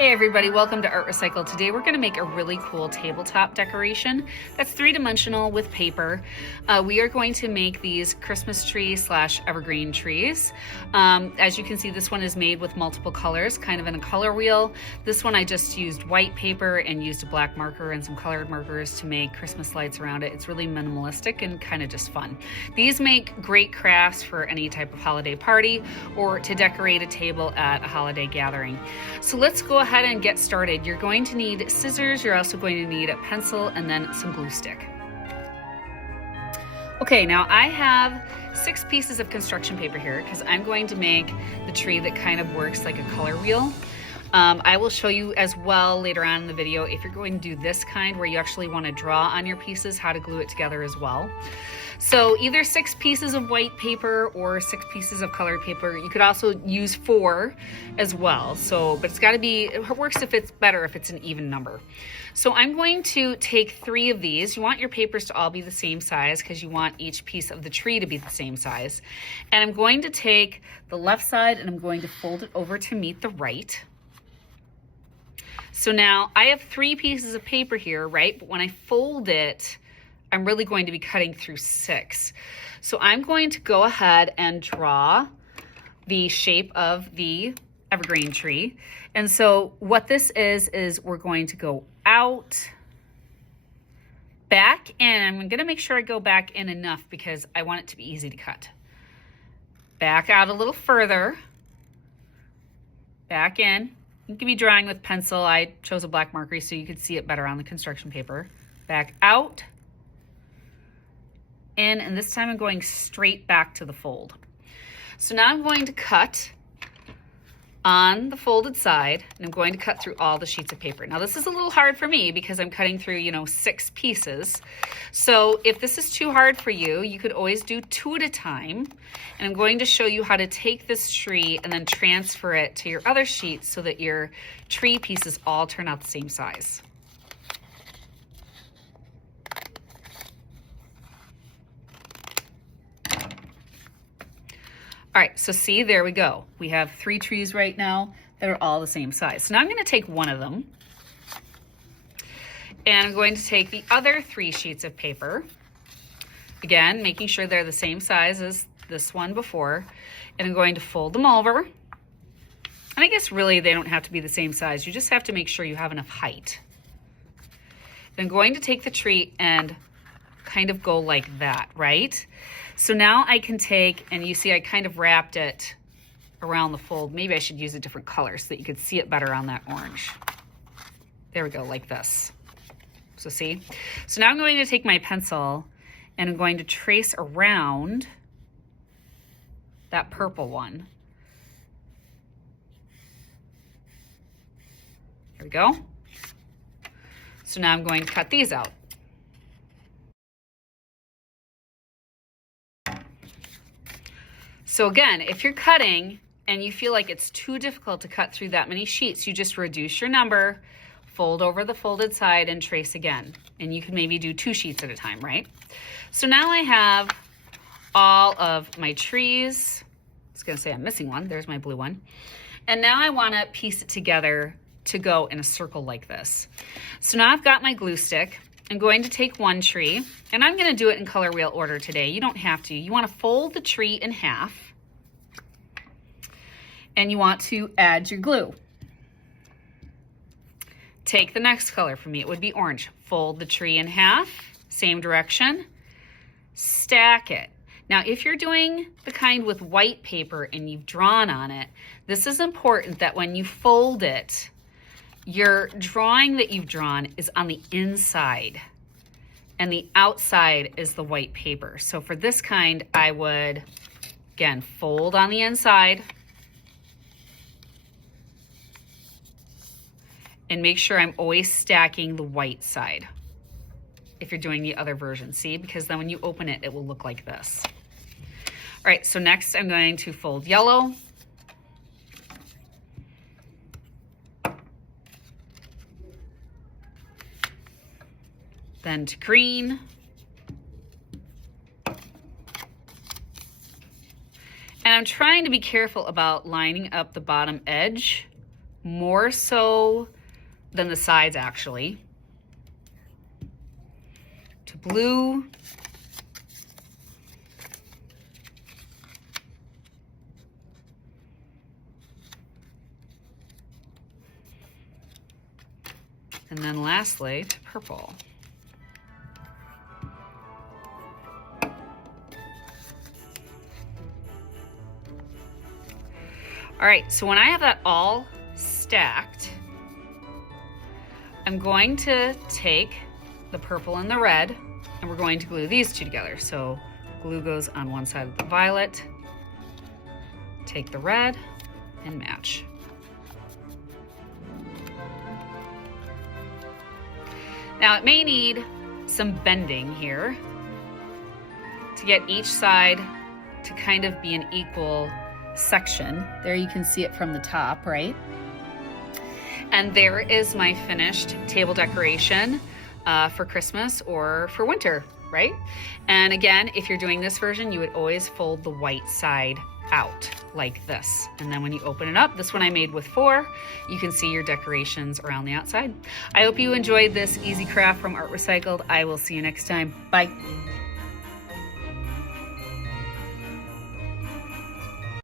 Hey everybody, welcome to Art Recycle. Today we're going to make a really cool tabletop decoration that's three-dimensional with paper. We are going to make these Christmas tree / evergreen trees. As you can see, this one is made with multiple colors, kind of in a color wheel. This one I just used white paper and used a black marker and some colored markers to make Christmas lights around it. It's really minimalistic and kind of just fun. These make great crafts for any type of holiday party or to decorate a table at a holiday gathering. So let's go ahead and get started. You're going to need scissors, you're also going to need a pencil and then some glue stick. Okay, now I have 6 pieces of construction paper here because I'm going to make the tree that kind of works like a color wheel. I will show you as well later on in the video if you're going to do this kind where you actually want to draw on your pieces, how to glue it together as well. So either 6 pieces of white paper or 6 pieces of colored paper. You could also use 4 as well. But it's got to be, it works if it's better if it's an even number. So I'm going to take 3 of these. You want your papers to all be the same size because you want each piece of the tree to be the same size. And I'm going to take the left side and I'm going to fold it over to meet the right. So now I have 3 pieces of paper here, right? But when I fold it, I'm really going to be cutting through 6. So I'm going to go ahead and draw the shape of the evergreen tree. And so what this is we're going to go out, back in. I'm going to make sure I go back in enough because I want it to be easy to cut. Back out a little further, back in. You can be drawing with pencil. I chose a black marker so you could see it better on the construction paper. Back out, in, and this time I'm going straight back to the fold. So now I'm going to cut on the folded side, and I'm going to cut through all the sheets of paper. Now this is a little hard for me because I'm cutting through, 6 pieces. So if this is too hard for you, you could always do 2 at a time. And I'm going to show you how to take this tree and then transfer it to your other sheets so that your tree pieces all turn out the same size. All right, so see, there we go. We have 3 trees right now that are all the same size. So now I'm going to take one of them, and I'm going to take the other 3 sheets of paper, again, making sure they're the same size as this one before, and I'm going to fold them over. And I guess really they don't have to be the same size. You just have to make sure you have enough height. I'm going to take the tree and kind of go like that, right? So now I can take, and you see I kind of wrapped it around the fold. Maybe I should use a different color so that you could see it better on that orange. There we go, like this. So see? So now I'm going to take my pencil and I'm going to trace around that purple one. There we go. So now I'm going to cut these out. So again, if you're cutting and you feel like it's too difficult to cut through that many sheets, you just reduce your number, fold over the folded side and trace again. And you can maybe do 2 sheets at a time, right? So now I have all of my trees. I was gonna say I'm missing one, there's my blue one. And now I wanna piece it together to go in a circle like this. So now I've got my glue stick. I'm going to take one tree, and I'm going to do it in color wheel order today. You don't have to. You want to fold the tree in half, and you want to add your glue. Take the next color. For me, it would be orange. Fold the tree in half, same direction, stack it. Now, if you're doing the kind with white paper and you've drawn on it, this is important that when you fold it, your drawing that you've drawn is on the inside and the outside is the white paper. So for this kind, I would, again, fold on the inside and make sure I'm always stacking the white side if you're doing the other version, see? Because then when you open it, it will look like this. All right, so next I'm going to fold yellow. Then to green. And I'm trying to be careful about lining up the bottom edge more so than the sides actually, to blue, and then lastly to purple. All right, so when I have that all stacked, I'm going to take the purple and the red, and we're going to glue these two together. So glue goes on one side of the violet, take the red, and match. Now it may need some bending here to get each side to kind of be an equal section. There you can see it from the top, right? And there is my finished table decoration for Christmas or for winter, right? And again, if you're doing this version, you would always fold the white side out like this. And then when you open it up, this one I made with 4, you can see your decorations around the outside. I hope you enjoyed this easy craft from Art Recycled. I will see you next time. Bye.